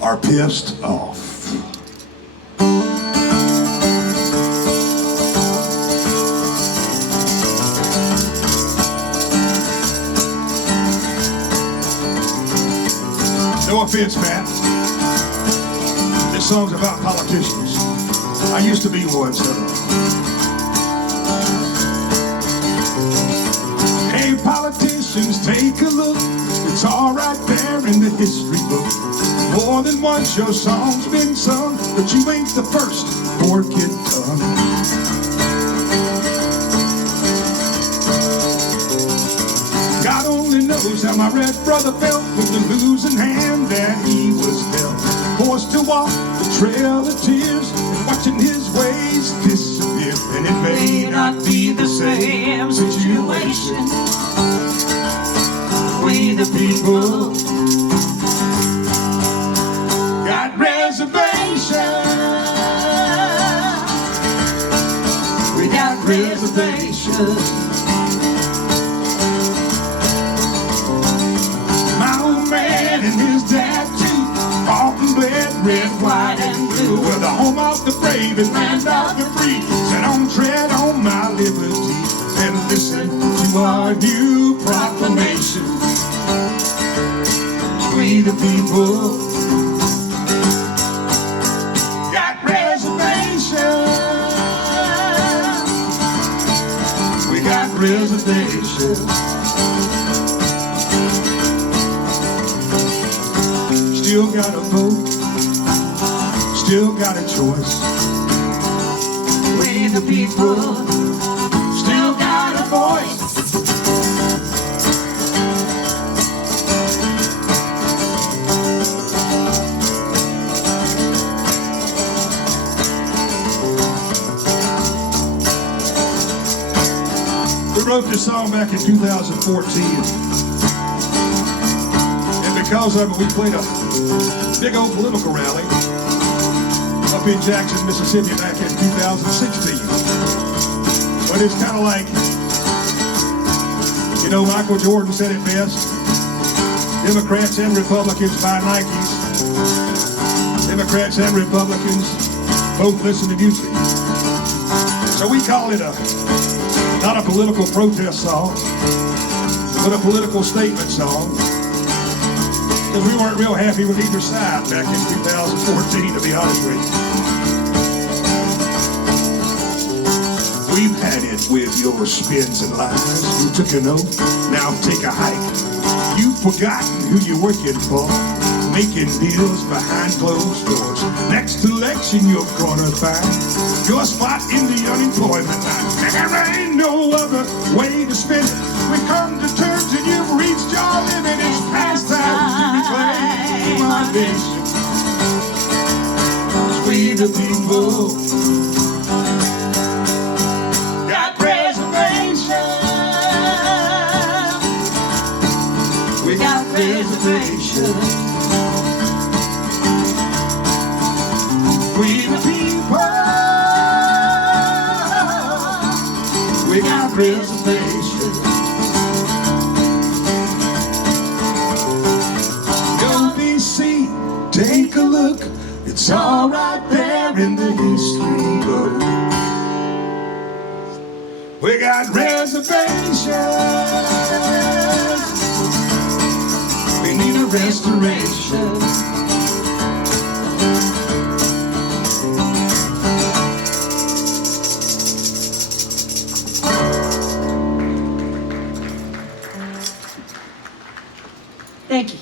are pissed off. No offense, Matt. This song's about politicians. I used to be one, so. Hey, politicians, take a look. It's all right there in the history book. More than once your song's been sung, but you ain't the first poor kid done. God only knows how my red brother felt with the losing hand that he was dealt. Forced to walk the trail of tears and watching his ways disappear. And it may not be the same situation. We the people got reservations. We got reservations. My old man and his dad too, often bled red, white, and blue. We're the home of the brave and land of the free. So don't tread on my liberty and listen to our new proclamation. We the people got reservations. We got reservations. Still got a vote, still got a choice. We the people still got a voice. We wrote this song back in 2014. And because of it, we played a big old political rally up in Jackson, Mississippi back in 2016. But it's kind of like, you know, Michael Jordan said it best. Democrats and Republicans buy Nikes. Democrats and Republicans both listen to music. So we call it not a political protest song, but a political statement song. Because we weren't real happy with either side back in 2014, to be honest with you. We've had it with your spins and lies. You took an oath, now take a hike. You've forgotten who you're working for, making deals behind closed doors. Next election you're gonna find your spot in the unemployment line. There ain't no other way to spend it. We come to terms and you've reached your limit. It's past time to reclaim our nation. We the people got reservations. We got reservations. We the people, we got reservations. Go DC, take a look. It's all right there in the history book. We got reservations. We need a restoration. Thank you.